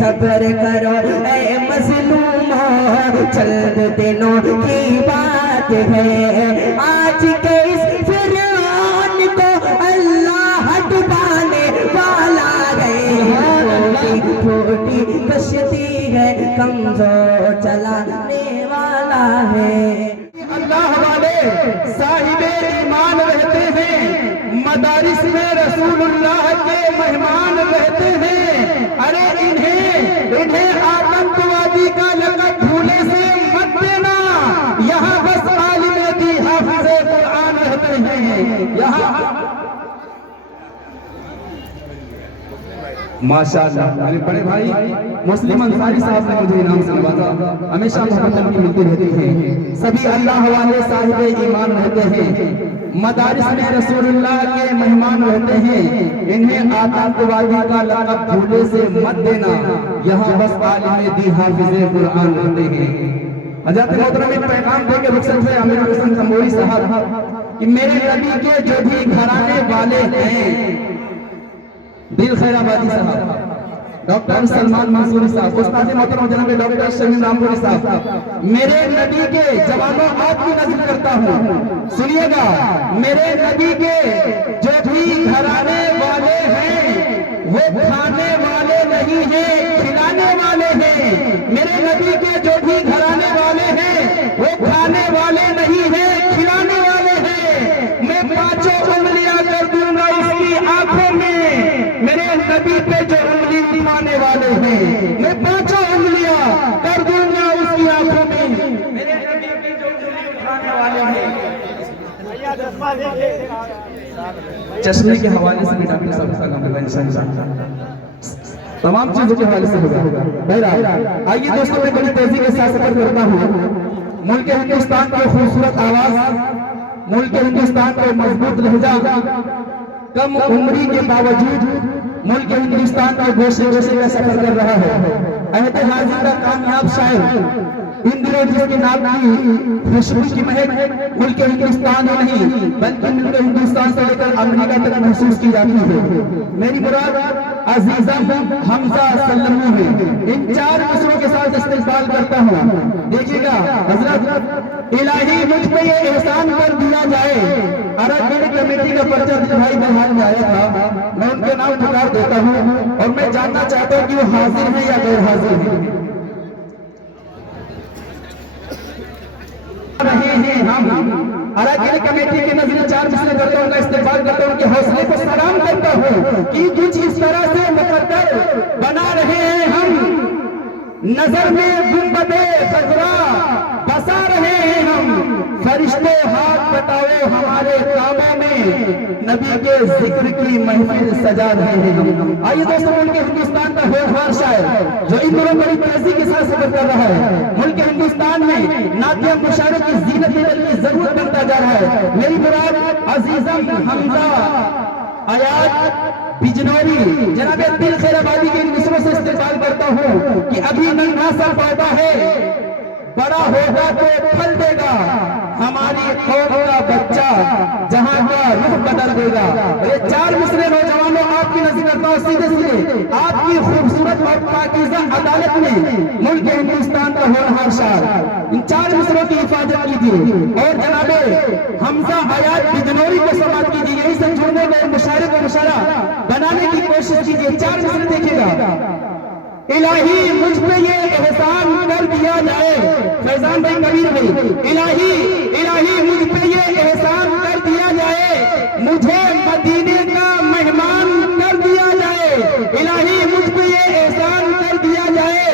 सब्र करो ऐ मजलूमो, चंद दिनों की बात है। आज के इस फिरौन को अल्लाह डुबाने वाला है। छोटी कश्ती है, कमजोर चलाने वाला है। अल्लाह वाले साहिबे ईमान रहते हैं, मदारिस में रसूलुल्लाह के मेहमान रहते हैं। अरे इन्हें आतंकवादी का लक़ब भूले से मत देना। यहाँ बस आलिम दी हाफिज़े कुरान रहते हैं। यहाँ माशाअल्लाह मेरे बड़े भाई मुस्लिम अंसारी साहब ने मुझे इनाम से नवाजा। हमेशा मोहब्बत की मिलती रहती है। सभी अल्लाह वाले साहिबे ईमान रहते हैं, मदारिस में रसूलुल्लाह के मेहमान रहते हैं। इन्हें आतंकवादी का लक़ब भूले से मत देना। यहाँ बस आलिम दी हाफिज़े कुरान रहते हैं। हज़रत मोहतरम एक पैगाम दे के रुखसत हुए आमिर हुसैन तंबोरी साहब कि मेरे नबी के जो भी घराने वाले हैं, दिल खैराबादी साहब, डॉक्टर सलमान मंसूरी साहब, उस्ताद मोहतरम जनाब डॉक्टर शमीम रामपुरी साहब, मेरे नबी के जवानों आपकी नजर करता हूँ, सुनिएगा। मेरे नबी के जो भी घराने वाले हैं वो खाने वाले नहीं हैं, खिलाने वाले हैं। मेरे नबी के जो भी घराने वाले हैं वो खाने वाले नहीं हैं, खिलाने वाले हैं। मैं 5 उंगलियां कर दूंगा इसकी आंखों में। मेरे नबी पे जो उंगली उठाने वाले हैं, मैं 5 उंगलियां कर दूंगा उसकी आंखों में। मेरे नबी पे जो उंगली उठाने वाले हैं। चश्मे के हवाले से भी डॉक्टर साहब का नाम तमाम चीजों के हवाले से होगा। बहरहाल आइए दोस्तों, मैं बड़ी तेजी के साथ सफर करता हूँ। मुल्क हिंदुस्तान की खूबसूरत आवाज, मुल्क हिंदुस्तान का मजबूत लहजा, कम उम्री के बावजूद मुल्क हिंदुस्तान के गोशे गोशे का सफर कर रहा है। अहद हाजिर का कामयाब शायर, इन दिनों जिसके नाम की खुशबू की महक मुल्क हिंदुस्तान ही नहीं बल्कि मुल्क हिंदुस्तान से लेकर अमेरिका तक महसूस की जाती है। मेरी मुराद अजीज़म हमजा सल्लमू है। इन 4 मिसरों के साथ इस्तेमाल करता हूँ। देखिएगा हजरत, इलाही मुझ पे ये एहसान कर दिया जाए। अरब कमेटी का पर्चा भाई बहाल में आया था, मैं उनके नाम पुकार देता हूँ और मैं जानना चाहता हूँ कि वो हाजिर है या गैर हाजिर है। रहे हैं हम अरब कमेटी की नजर 4 मिसरे करता हूँ, इस्तेमाल करता हूँ, उनके हौसले को सलाम करता हूँ कि कुछ इस तरह से मुकद्दर बना रहे हैं हम। नजर में गुंबदे खजरा बसा रहे हैं हम। फरिश्ते हाथ बताओ हमारे कामों में, नबी के जिक्र की महफिल सजा रहे हैं हम। आइए दोस्तों, मुल्क हिंदुस्तान का होनहार शायर जो इन दिनों बड़ी तेजी के साथ सफर कर रहा है। मुल्क हिंदुस्तान में नातिया मुशायरों की जीनत की जरूरत बनता जा रहा है। मेरी मुराद अजीज़म हमजा आयात बिजनौरी जनाब दिल खैराबादी के मिसरों से इस्तेमाल करता हूँ कि अभी नन्हा सा पौधा है, बड़ा होगा तो फल देगा। हमारी कौम का बच्चा जहां का रुख बदल देगा। ये 4 मिसरे नौजवानों आपकी नजर करता हूं, सीधे सीधे आपकी खूबसूरत और पाकीज़ा अदालत में मुल्क हिंदुस्तान का होनहार शायर, इन 4 मिसरों की हिफाजत कीजिए और जनाबे हमजा आयात बिजनौरी को समाप्त कीजिए। यही सब जुड़ने में मुशायरे को मुशायरा बनाने की कोशिश कीजिए। 4 मिसरे देखिएगा। इलाही मुझ पे ये एहसान कर दिया जाए, फैजान भाई कबीर भाई, इलाही मुझ पे ये एहसान कर दिया जाए, मुझे मदीने का मेहमान कर दिया जाए। इलाही मुझ पे ये एहसान कर दिया जाए,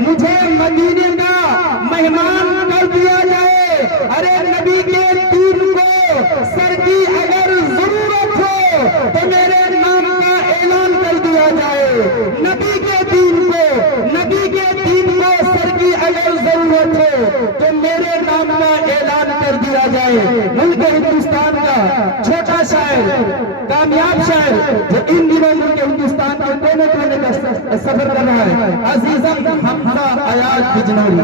मुझे मदीने का मेहमान कर दिया जाए। अरे नबी के दीन को सर की अगर जरूरत हो तो मेरे नाम का ऐलान कर दिया जाए। नबी के दीन को सर की अगर जरूरत हो तो मेरे नाम का ऐलान कर दिया जाए। मुल्क हिंदुस्तान का छोटा शायर, कामयाब शायर जो इन दिनों मुल्क हिंदुस्तान के कोने कोने का सफर कर रहा है, अजीज़म हमजा आयात बिजनौरी।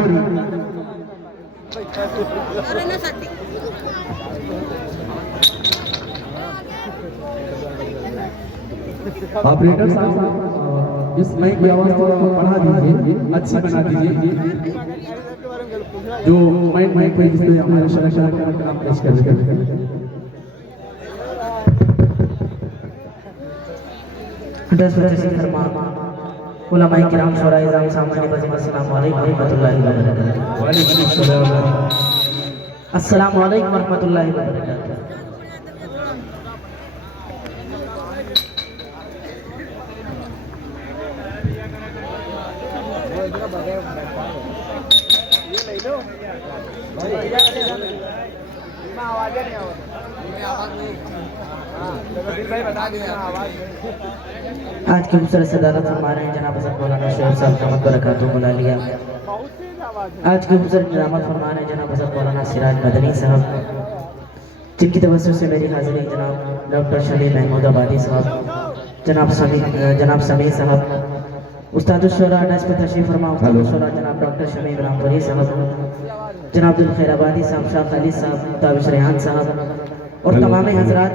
ऑपरेटर साहब इस माइक की आवाज थोड़ा बढ़ा दीजिए, अच्छी बना दीजिए। जो माइक पे जिसमें हमारे शरकत का नाम पेश कर रहे हैं। उलमाए किराम शुरा इज़ाम सामने बज़म अस्सलामु अलैकुम रहमतुल्लाहि व बरकातुहू। वालेकुम अस्सलाम। अस्सलामु अलैकुम रहमतुल्लाहि व बरकातुहू। आज की खूबसूरत सदारत फरमा रहे हैं जनाब हज़रत मौलाना शेख साहब रहमत बरकातुहू बुला लिया। आज की खूबसूरत नियामत फरमा रहे हैं जनाब हज़रत मौलाना सिराज मदनी साहब, जिनकी तवज्जो से मेरी हाजिरी जनाब डॉक्टर शमी महमूद आबादी साहब, जनाब समी साहब, उस्ताद शुरा डस पर तशरीफ फरमा उस्ताद शुरा जनाब डॉक्टर शमी रामपुरी साहब, जनाब अब्दुल खैर आबादी साहब, शाह खालिद साहब, ताबिश रेहान साहब और तमाम हजरात।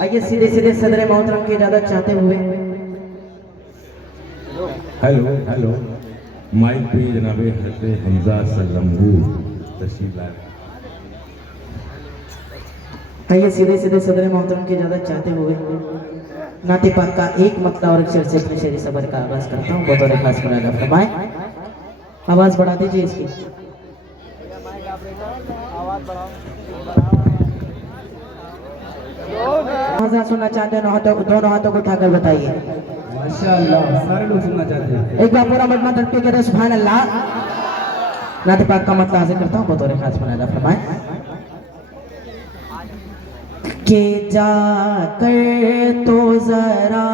आइए सीधे सीधे सदर मोहतरम की इजाजत चाहते हुए हेलो माइक पे जनाब हज़रत हमजा सल्लमहू तशरीफ लाए। आइए सीधे सीधे सदर मोहतरम की इजाजत चाहते हुए नाते पाक का एक मतला और एक शेर से अपने शेरी सबर का आगाज करता हूँ। बतौर खास मुरादा फरमाए, आवाज बढ़ा दीजिए इसकी। आवाज़ सुनना चाहते हैं दोनों हाथों को उठाकर बताइए। माशाअल्लाह, सारे लोग सुनना चाहते हैं। एक बार पूरा मजमा तड़पी के सुभान अल्लाह। नाते पाक का मतलब हाजिर करता हूँ बतौर खास मुरादा फरमाए के जाकर तो जरा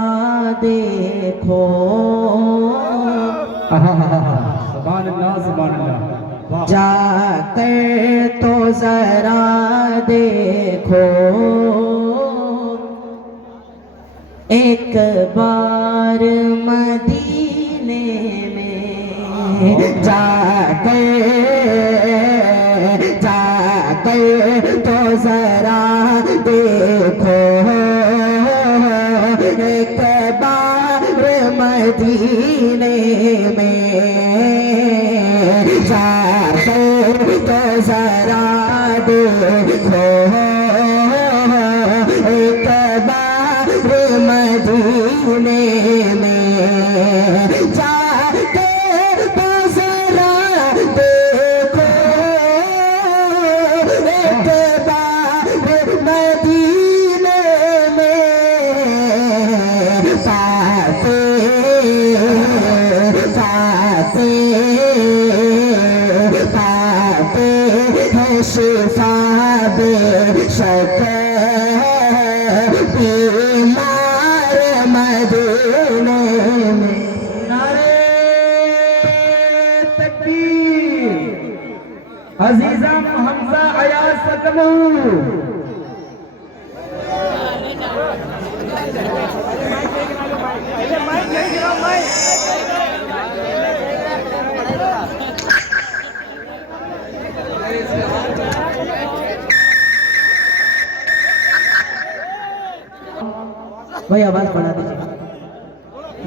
देखो। सुभान अल्लाह। जाकर तो जरा देखो, एक बार मदीने में जाकर तो जरा देखो, एक बार मदीने में जाकर तो जरा देखो, एक बार मदीने में जाके तो जरा देखो, एक बार मदीने में पाते है शिफा बेशक बीमार मदीने में। नारे तकबीर। अजीज़म हमजा अयाज सल्लमहू। भाई आवाज बढ़ा दीजिए।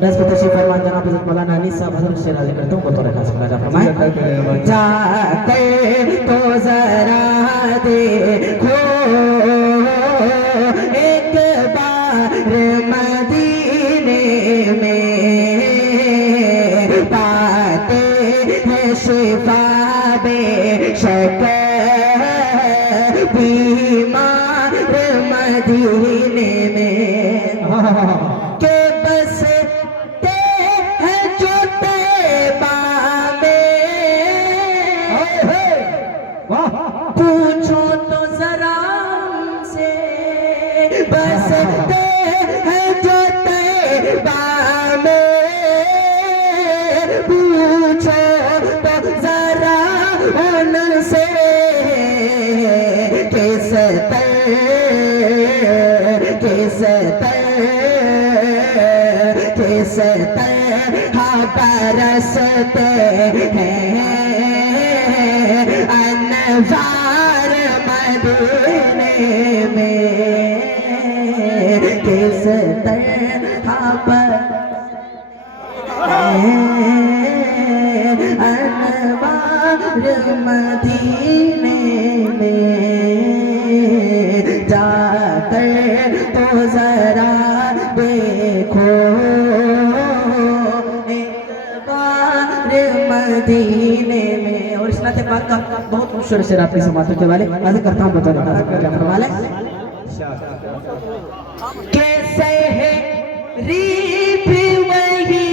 10 पे तशरीफ फरमा जनाब हज़रत मौलाना अनीस साहब हज़रत शेर अली करता हूँ बतौर खास मुरादा फरमाए। जाके तो जरा देखो, एक बार मदीने में पाते हैं शिफा बेशक बीमार मदीने में के बसते हैं जो तैबा में। पूछो तो जरा हमसे, बसते हैं जो तैबा में। पूछो तो जरा उनसे किस तरह बरसते हैं अनवार मदीने में, किस तरह मदीने में। और इस नाते पाक का बहुत खूबसूरत शेर आपकी समातों के वाले वाज़ करता हूँ, बता रहा क्या फरमाल है। कैसे है रीत वही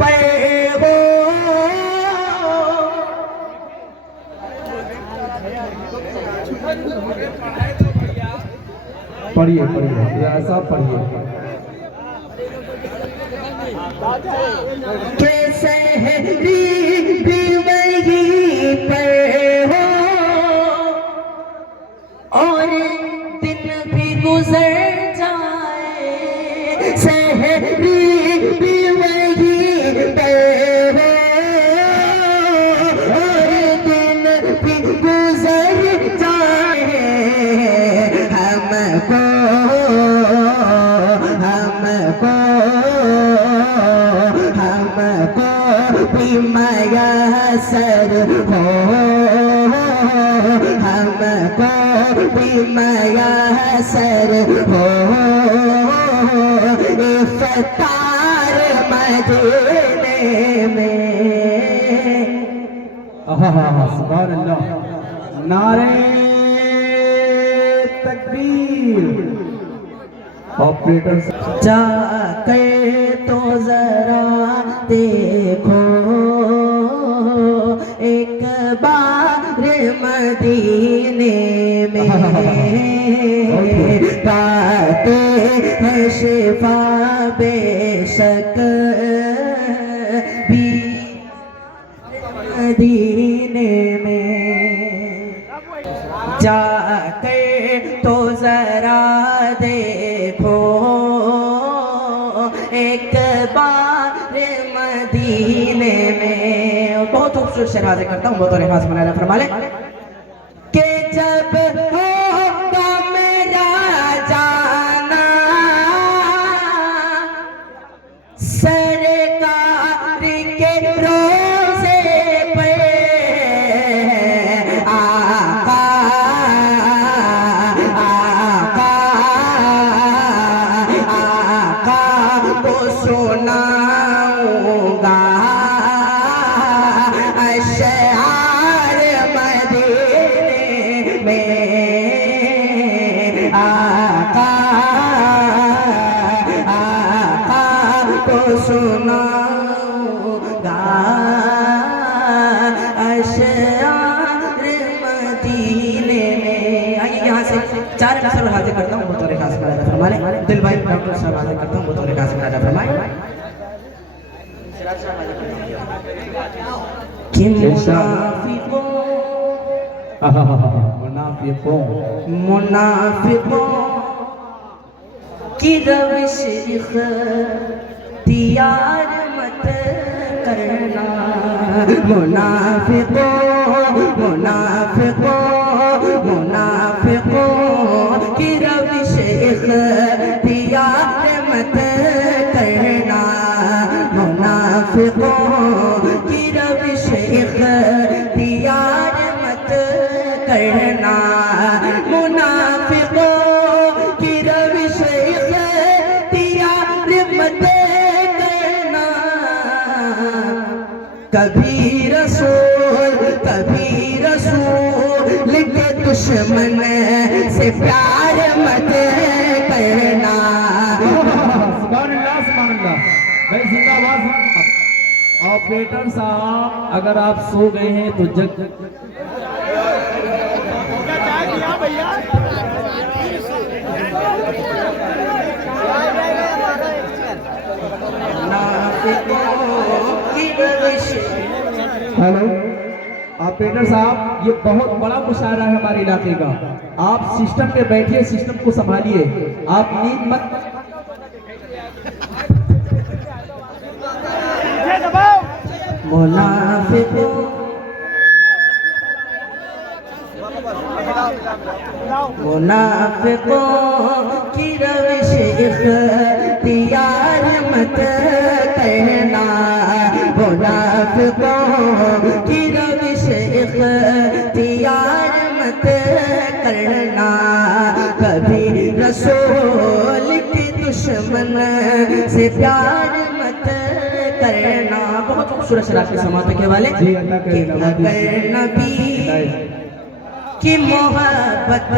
पर हो, पढ़िए पढ़िए ऐसा पढ़िए। कैसे है रीत वही पर हो, और दिन भी गुजर जाए, सहरी भी वही पर हो, और दिन भी गुजर जाए। हमको हमको हमको भी मयसर हो, हमको भी मयसर हो, इफ्तार मदीने में। सुभान अल्लाह। नारे तकबीर। ऑपरेटर जाकर तो जरा देखो एक बार मदीने में, पाते हैं शिफा बेशक भी मदीने में। जाकर तो जरा देखो एक बार मदीने में। बहुत खूबसूरत शेर हाजिर करता हूँ, बहुत खास बनाया फरमाले कि जब होगा मेरा जाना सरकार के रोज़े पे, आका आका आका को सुनाऊंगा अशआर मदीने में। आका आका को सुनाऊंगा अशआर मदीने में। आइए यहाँ से चार मिसर हाजिर करता हूँ, बतौर खास बनाया फरमाने। दिल भाई डॉक्टर साहब हाजिर करता हूँ, बतौर खास बनाया फरमाए कि मुनाफिकों की रविश इख्तियार मत करना। मुनाफिकों की रविश इख्तियार मत करना। मुनाफिकों की रविश इख्तियार मत करना। मुनाफिकों की रविश इख्तियार मत करना। कभी रसूल के दुश्मन से प्यार मत करना। सुभान अल्लाह। भाई जिंदाबाद। ऑपरेटर साहब अगर आप सो गए हैं तो जग हेलो ऑपरेटर साहब, ये बहुत बड़ा मुशायरा है हमारे इलाके का। आप सिस्टम पे बैठिए, सिस्टम को संभालिए, आप नींद मत। मुनाफिकों की रविश इख्तियार मत करना। मुनाफिकों की रविश इख्तियार मत करना। कभी रसूल की दुश्मन से प्यार मत करना। करना, बहुत खूबसूरत शराब के समाते के वाले जी, अल्लाह करे, कि अगर नबी की मोहब्बत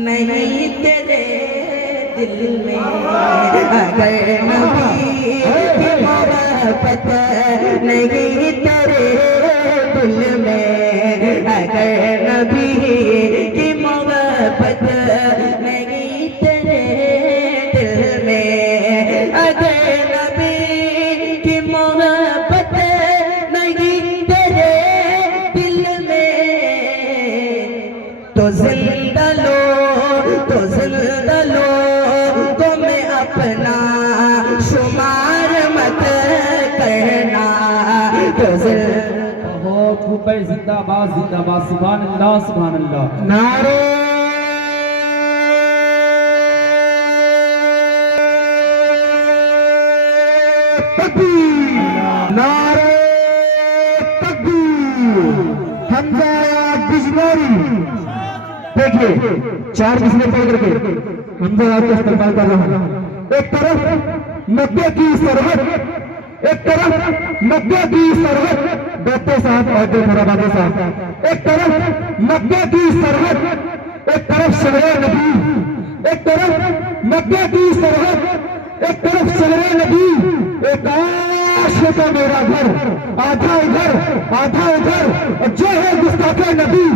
नहीं तेरे दिल में, अगर नबी की मोहब्बत नहीं तेरे दिल में, अगर नबी की मोहब्बत नहीं तेरे दिल में, अगर नबी की मोहब्बत नहीं तेरे दिल में, तो जिंदा लो, तो जिंदा लो, तो मैं अपना शुमार मत करना, तो बहुत खूब भाई, जिंदाबाद जिंदाबाद, सुभान अल्लाह सुभान अल्लाह। नारे तकबीर, नारे तकबीर। हमजा बिजनौरी, देखिए 4 किसने पढ़ करके हमजा आपको इस्तेमाल कर रहा हूं। एक तरफ मक्के की सरहद, एक तरफ मक्के की सरहद, डॉक्टर साहब और मोहम्मद साहब, एक तरफ मक्के की सरहद, एक तरफ शहरे नबी, एक तरफ मक्के की सरहद, एक तरफ शहरे नबी, एक काश होता मेरा घर, आधा उधर आधा उधर, और जो है गुस्ताखे नबी,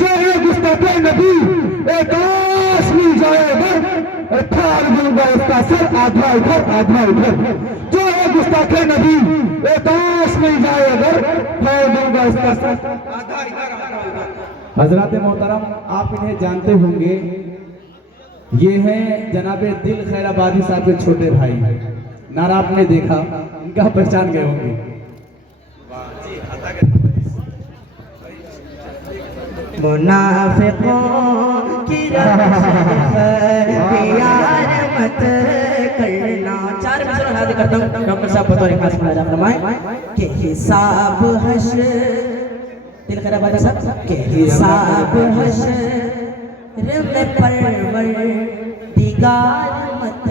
जो है गुस्ताखे नबी, एक काश मिल जाए उधर, फाड़ दूंगा उसका सर, आधा उधर आधा उधर, जो है गुस्ताखे नबी, एक काश मिल जाए अगर, फाड़ दूंगा उसका सर, आधा इधर आधा उधर। हजरत मोहतरम, आप इन्हें जानते होंगे, ये हैं जनाबे दिल खैराबादी साहब के छोटे भाई। नारा आपने देखा, इनका पहचान गए होंगे। मुनाफिकों की प्यार मत करना। 4 मिसरों हाजिर करता हूँ डॉक्टर साहब बतौर खास मुलाजा फरमाए कि हिसाब हश्र, दिल खैराबादी साहब के हिसाब हश्र में परवरदिगार मत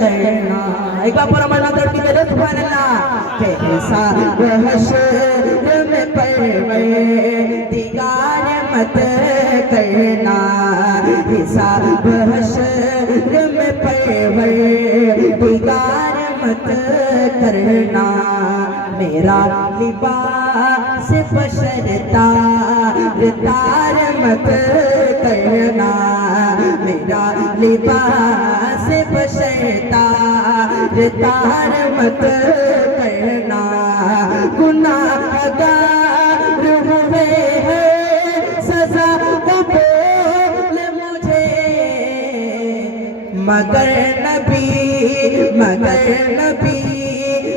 करना। एक बार पूरा मरना दर्द की तरह सुभान अल्लाह के हिसाब हश्र में परवरदिगार मत करना, हिसाब हश्र में परवरदिगार मत करना। मेरा लिबास बशर तार मत करना, मेरा लिबास बशर तार मत करना। गुनाहगार हुए हैं सजा कबूल मुझे, मगर नबी मगर नबी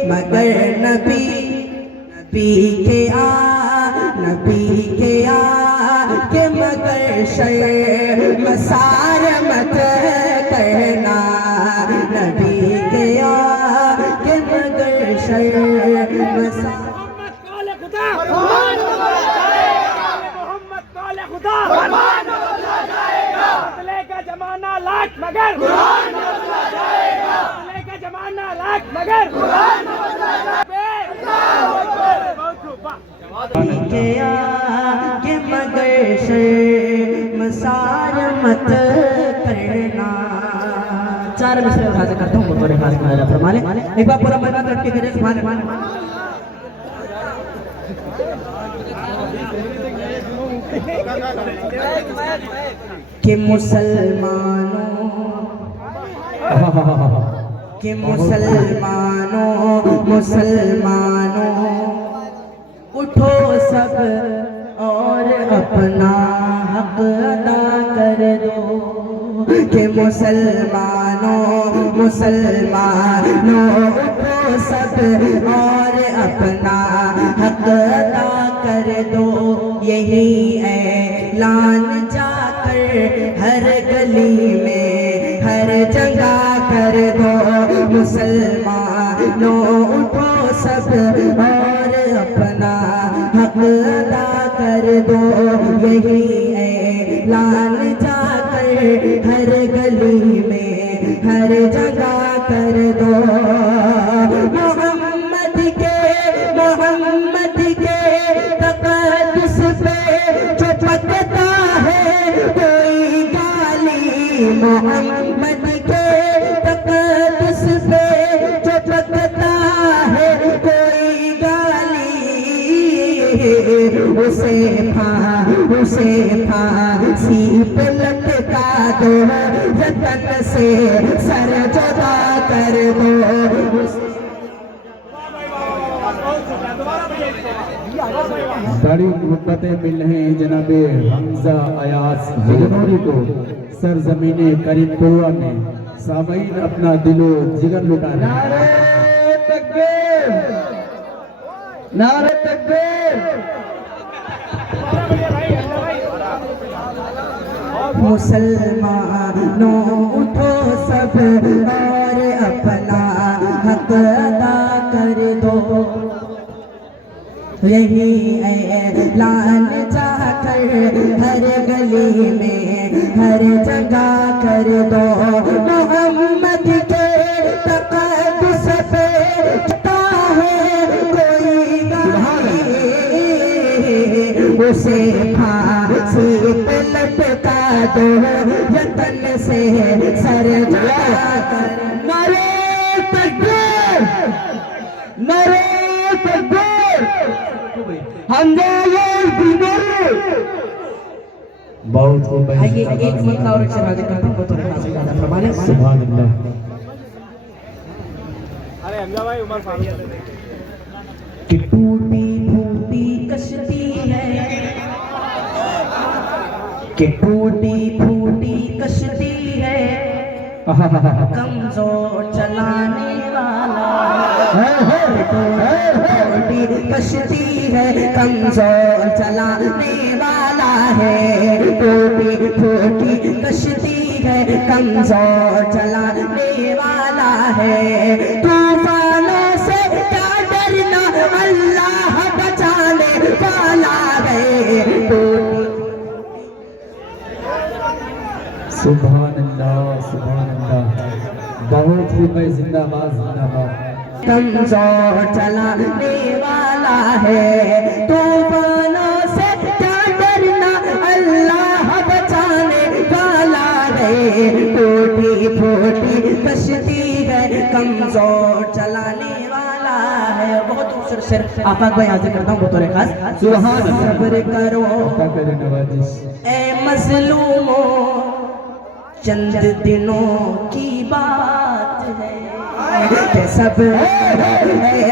मगर नबी नबी के आ के मगर शर्मसार मत करना, नबी के आ के मगर शर्मसार। मोहम्मद काले खुदा बदले का जमाना लाख मगर बदले का जमाना लाख मगर के मगर शर्मसार मत करना। 4 मिसरे हाजिर करता हूँ बतौर खास मुलाजा फरमाने। एक बार पूरा मरना दर्द की तरह सुभान अल्लाह। कि मुसलमानों उठो सब और अपना हक अदा कर दो, कि मुसलमानों उठो सब और अपना हक अदा कर दो। यही ऐलान जाकर हर गली में हर जगह कर दो, मुसलमानों उठो सब और अपना हक अदा कर दो। यही ऐलान जाकर हर गली में हर जगह कर दो। मोहम्मद उसे फांसी पे लटका दो, वतन से सर जुदा कर दो। बड़ी मोहब्बतें मिल रही हैं जनाबे हमजा अयाज जिगनौरी को सरजमीने करीमपुरा में। सामईन अपना दिलो जिगर लुटा रहे हैं। नारे तकबीर, नारे तकबीर। मुसलमानों उठो सब और अपना हक अदा कर दो, यही ऐलान जाकर हर गली में हर जगह कर दो। मोहम्मद के तक़द्दुस पे ता है कोई गाली, उसे फांसी पे लटका दो, वतन से सर जुदा कर। नारे तकबीर, नारे तकबीर। बहुत हो गई। आइए एक मसला और एक शराज करता हूँ तो खास ज्यादा फरमाने। सुभान अल्लाह। अरे हमजा भाई उमर फारूक कि टूटी फूटी कश्ती है, कि टूटी फूटी कश्ती है, कमजोर चलाने वाला टूटी कश्ती है, कमजोर चलाने वाला है। टूटी फूटी कश्ती है, कमजोर चलाने वाला है। तूफानों से क्या डरना, अल्लाह बचाने वाला है। सुभान अल्लाह, सुभान अल्लाह। बहुत ही भाई जिंदाबाद, जिंदाबाद। कमजोर चलाने वाला है। तूफानों से क्या डरना, अल्लाह बचाने वाला है। टूटी फूटी कश्ती है, कमजोर चलाने वाला है। बहुत खूबसूरत शेर आफाक भाई हाजिर करता हूँ बतौर खास। सुभान अल्लाह। सब्र करो करे नवाजिश। ए मजलूमों, चंद दिनों की बात है कि सब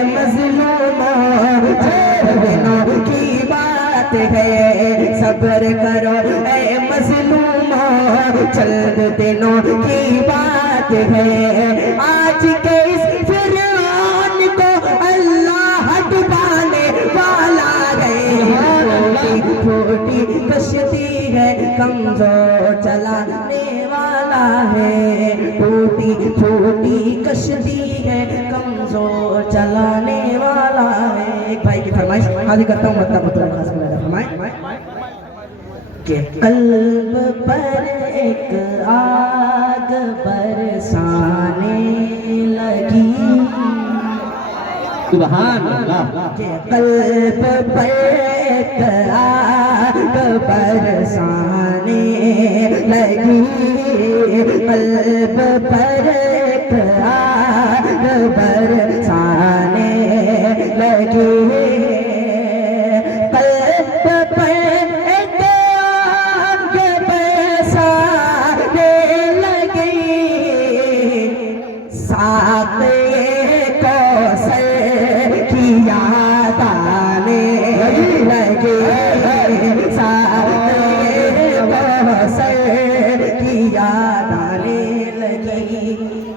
मजलूमों, चंद दिनों की बात है। सब्र करो ए मजलूमों, चंद दिनों की बात है। आज के इस फिरौन को अल्लाह डुबाने वाला है। छोटी कश्ती है, कमजोर चलाने वाला है। टूटी छोटी कश्ती है, कमजोर चलाने वाला है। एक भाई की फरमाइश हाजिर करता हूँ, मतलब खास फरमाए कि कल्ब पर एक आग बरसाने लगी, सुभान अल्लाह। के कल्ब पर एक आग बरसाने लगी, कल्ब पर एक आग बरसाने लगी। कल्ब पर एक आग बरसाने लगी, साथ कौसर की याद आने लगी, साथ कौसर की याद आने लगी।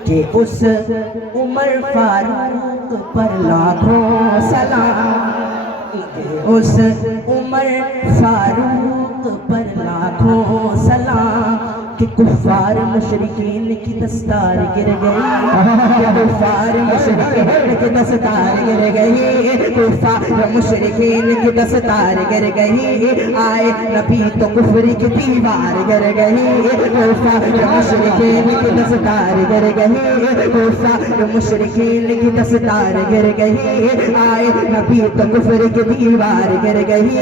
कि उस उमर फारूक पर लाखों सलाम, उस उमर फारूक पर लाखों सलाम। कि कुफ्फार मुशरिकीन की दस्तार गिर गई, कुफ्फार मुशरिकीन की दस्तार गिर गई, कुफ्फार मुशरिकीन की दस्तार गिर गई। आए नबी तो कुफ्र की दीवार गिर गई, कुफ्फार मुशरिकीन की दस्तार गिर गई, कुफ्फार मुशरिकीन की दस्तार गिर गई। आए नबी तो कुफ्र की दीवार गिर गई।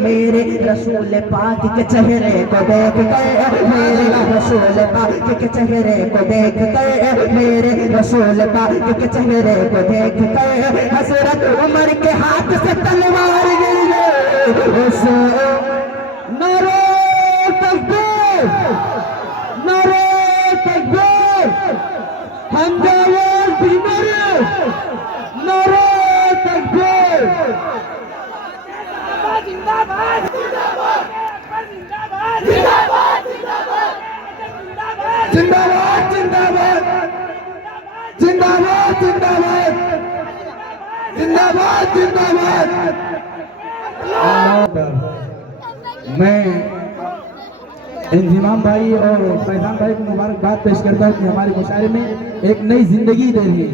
मेरे रसूल पाक के चेहरे को देख कर, मेरे रसूल पाक के चेहरे को देख कर, मेरे रसूल पाक के चेहरे को देख कर, हजरत उमर के हाथ से तलवार गिर गई, उस नारे तकबीर, नारे तकबीर, हमजा आवाज बिजनौरी, नारे तकबीर। जिंदाबाद जिंदाबाद जिंदाबाद जिंदाबाद जिंदाबाद जिंदाबाद जिंदाबाद जिंदाबाद जिंदाबाद जिंदाबाद जिंदाबाद। मैं इंजिमाम भाई और फैजान भाई को मुबारकबाद पेश करता हूँ कि हमारे मुशायरे में एक नई जिंदगी दे रही है।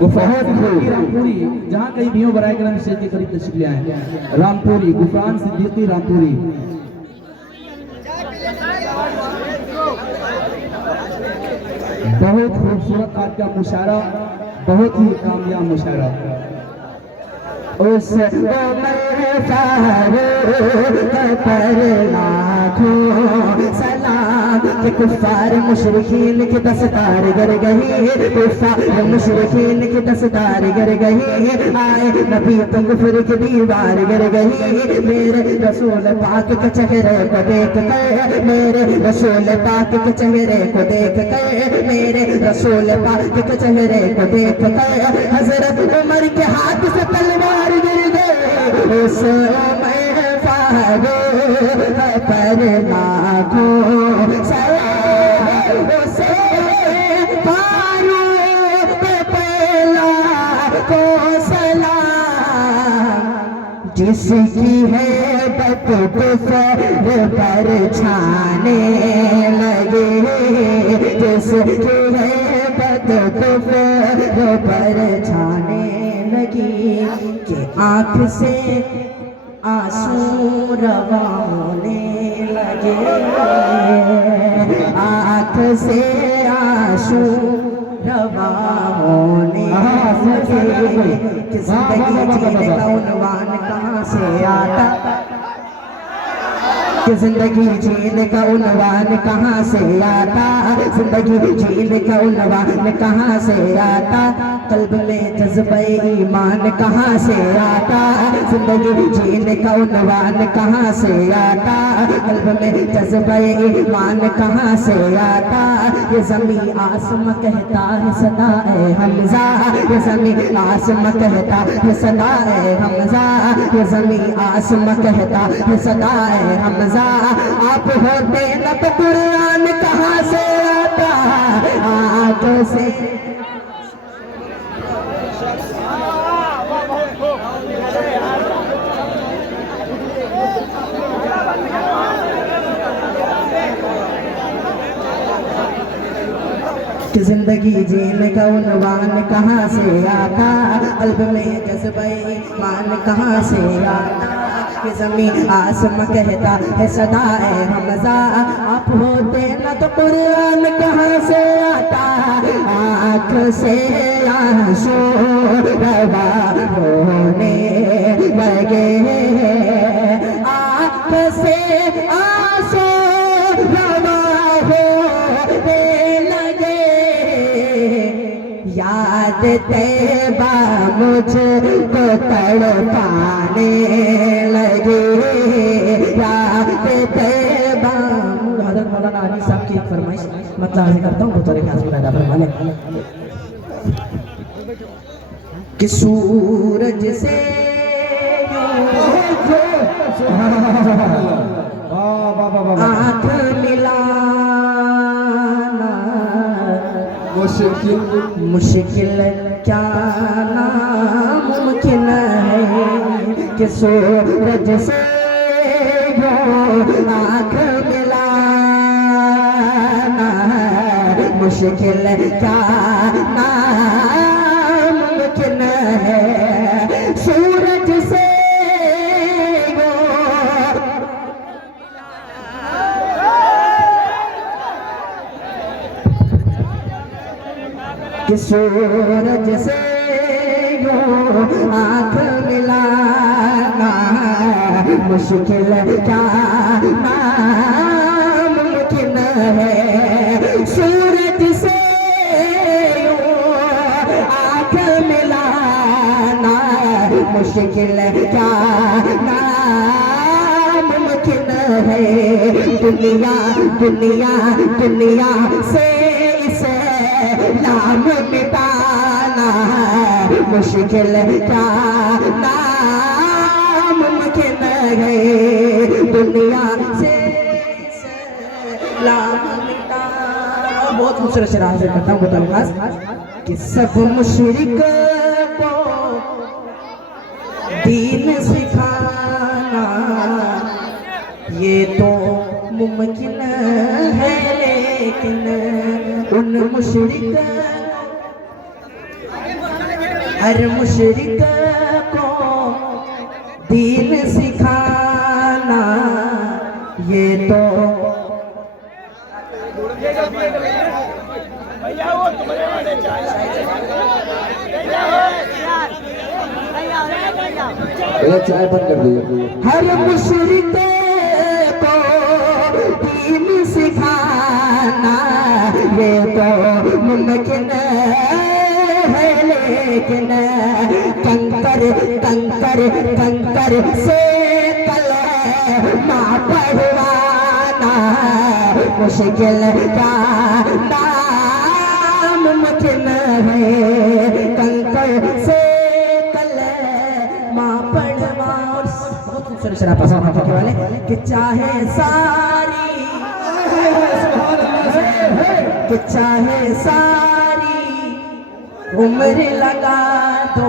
गुफरान सिद्दीकी रामपुरी, जहाँ कहीं भी हो बराए करम शेख के करीब तशरीफ ले आए। रामपुरी, गुफरान सिद्दीकी रामपुरी। बहुत खूबसूरत आज का मुशायरा, बहुत ही कामयाब मुशायरा। उस पर लाखों सलाम कि कुफ्फार मुशरिकीन की दस्तार गिर गई, कुफ्फार मुशरिकीन की दस्तार गिर गई, आए नबी तो कुफ्र की दीवार गिर गई। मेरे रसूल पाक के चेहरे को देख कर, मेरे रसूल पाक के चेहरे को देख कर, मेरे रसूल पाक के चेहरे को देख कर हजरत उमर के हाथ से तलवार गिर गई। उस पर लाखों सलाम, उसे फारूक पहला को सलाम, जिसकी है बत कुफर पर छाने लगे, जिसकी है बत कुफर पर छाने लगी, कि आँख से आंसू रवा होने लगे, आँख से आंसू रवा होने लगे। कि जिंदगी जीने का उन्वान कहाँ से आता, कि जिंदगी जीने का उन्वान कहाँ से आता, जिंदगी जीने का उन्वान कहाँ से आता, कल्ब में जज्बे ईमान कहाँ से आता, जिंदगी जीने का उन्वान कहाँ से आता, कल्ब में जज्बे ईमान कहाँ से आता। ये ज़मीं आसमां कहता है सदा है हमजा, ये ज़मीं आसमां कहता है सदा है हमजा, ये ज़मीं आसमां कहता है सदा है हमजा। आप होते न तो कुरान कहाँ से आता, आँख से कि जिंदगी जीने का उन्वान कहाँ से आता, कल्ब में जज्बे ईमान कहाँ से आता। कि ज़मीं आसमां कहता है सदा है हमजा, आप होते न तो कुरान कहाँ से आता, आँख से आंसू रवा होने लगे, आँख से आंसू रवा होने लगे। याद तैबा मुझको तड़पाने लगे, याद तैबा। हज़रत मौलाना अली साहब की एक फरमाइश मतलब अर्ज़ करता हूँ, बतौर ख़ास पैदा फरमाने कि सूरज से आँख मिलाना मुश्किल क्या नामुमकिन है, कि सूरज से आँख मिलाना मुश्किल क्या नामुमकिन है। सूरज से कि सूरज से आँख मिलाना मुश्किल क्या नामुमकिन है। सूरज से आँख मिलाना मुश्किल क्या नामुमकिन है। दुनिया दुनिया दुनिया से इसे नाम मिटाना मुश्किल क्या नामुमकिन है। दुनिया से इसे नाम मिटाना। बहुत खूबसूरत शेर हासिल करता हूँ बताऊंगा कि सब मुशरिक को दीन सिखाना ये तो मुमकिन है, लेकिन उन मुशरिक हर मुशरिक को दीन सिखाना ये तो भैया वो तुम्हारे वाले चाय बंद कर दीजिए। हर मुशरिक को दीन सिखाना ये तो मुमकिन है, लेकिन कंकर कंकर कंकर से कलमा पढ़वाना मुश्किल क्या नामुमकिन है। कंकर से कलमा पढ़वा। बहुत खूबसूरत शराब पसंद है वाले कि चाहे सारी कि चाहे सारी उम्र लगा दो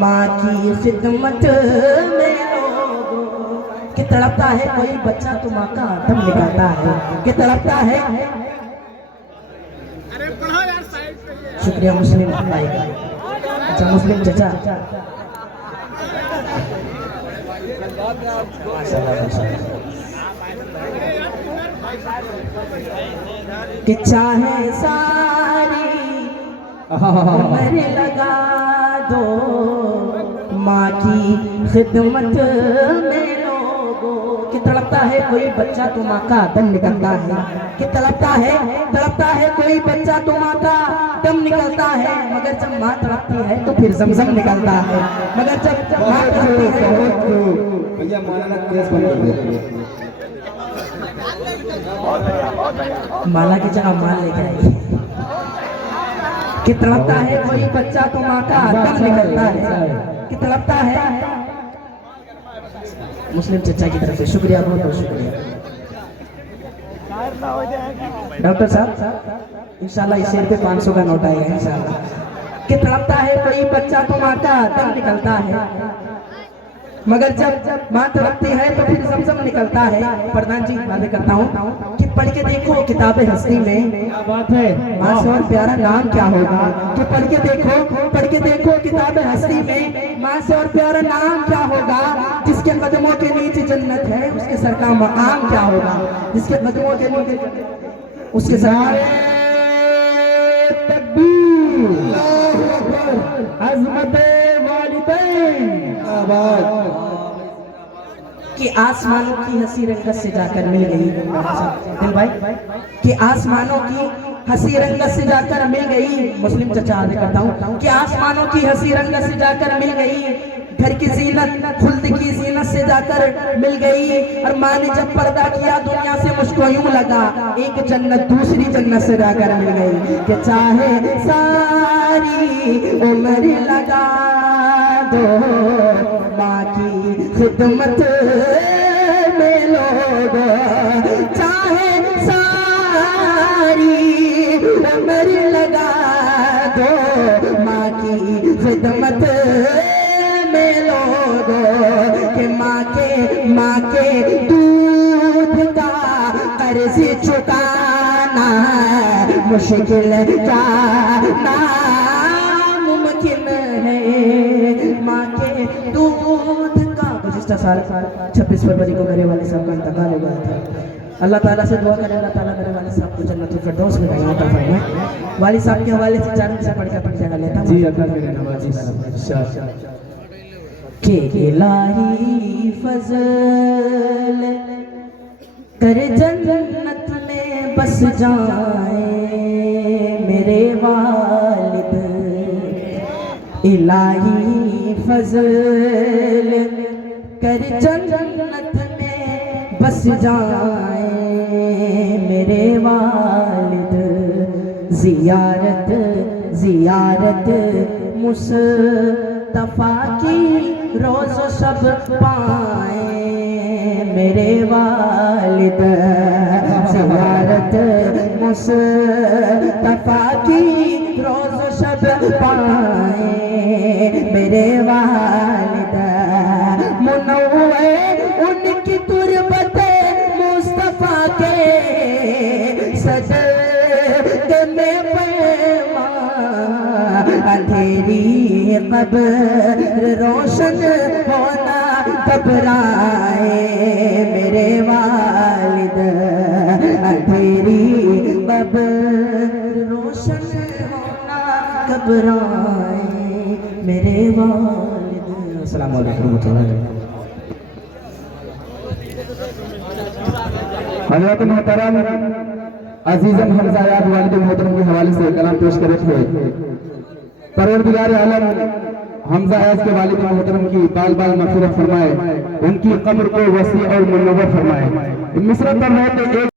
माँ की खिदमत में लोगों। कि तड़पता है कोई बच्चा तो माँ का दम निकालता है। कि तड़पता है। शुक्रिया मुस्लिम भाई का। अच्छा मुस्लिम चचा कि चाहे सारी उम्र लगा दो माँ की खिदमत में लोगों। कि तड़पता है कोई बच्चा तो माँ का दम निकलता है। कि तड़पता है कोई बच्चा तो माँ का दम निकलता है। मगर जब माँ तड़पती है तो फिर जमजम निकलता है। मगर जब माँ तड़पती है भैया मौलाना केस बंद कर दिया। माला की जगह माल लेकर आई। कि तड़पता है कोई बच्चा तो माँ का दम निकलता है। कि तड़पता है। मुस्लिम चचा की तरफ से शुक्रिया, बहुत बहुत शुक्रिया। डॉक्टर साहब इंशाल्लाह इस शेर पे 500 का नोट आएगा इंशाल्लाह। कि तड़पता है कोई बच्चा तो माँ का दम निकलता है। मगर जब माँ तड़पती है तो फिर जमजम निकलता है। प्रधान जी वादे करता हूँ कि पढ़ के देखो किताब हस्ती में क्या बात है माँ से और प्यारा नाम क्या होगा। कि पढ़ के देखो किताब हस्ती में माँ से और प्यारा नाम क्या होगा। जिसके कदमों के नीचे जन्नत है उसके सर का मकाम क्या होगा। जिसके कदमों के नीचे उसके सर कि आसमानों की हंसी रंगत से जाकर मिल गई। दिल भाई कि आसमानों की हंसी रंगत से जाकर मिल गई। मुस्लिम चचा आदे करता हूँ कि आसमानों की हंसी रंगत से जाकर मिल गई। घर की जीनत खुल्द की जीनत से जाकर मिल गई। और माँ ने जब पर्दा किया दुनिया से मुझको यूं लगा एक जन्नत दूसरी जन्नत से जाकर मिल गई। कि चाहे सारी उम्र लगा दो माँ की खिदमत में लोगों। चाहे सारी उम्र लगा दो माँ की खिदमत में लोगों। कि माँ के दूध का कर्ज चुकाना मुश्किल क्या नामुमकिन है। माँ के दूध का। गुज़िश्ता साल 26 फरवरी को मेरे वाले साहब का इंतकाल हो गया था। अल्लाह ताला से दुआ करें अल्लाह ताला मेरे वाले साहब को जन्नतुल फिरदौस में जगह अता फरमाए। वाली साहब के हवाले से 4 से पढ़ के अपनी जगह लेता हूं। जी अता करें नवाजी साहब। के इलाही फजल कर जन्नत में बस जाए मेरे वालिद। इलाही फजल कर जन्नत में बस जाए मेरे वालिद, जियारत जियारत मुस्तफा की रोज सब पाए मेरे वालिद, जियारत मुस्तफा की रोज सब पाए मेरे वालिद। मुनव्वर उनकी तुरबत मुस्तफा के सजदे में पैमा, अंधेरी कब्र रोशन होना घबराए मेरे वालिद, अंधेरी कब्र रोशन होना घबराए मेरे वालिद। अस्सलाम वालेकुम हज़रत मोहतरम अजीज़म हमजा याद वालिद मोहतरम के हवाले से कलाम पेश करे थे। परवरदिगार आलम हमजा याद के वालिद मोहतरम की बाल बाल मग़फ़िरत फरमाए, उनकी कब्र को वसी और मुनव्वर फरमाए। मिस्र पर रहते एक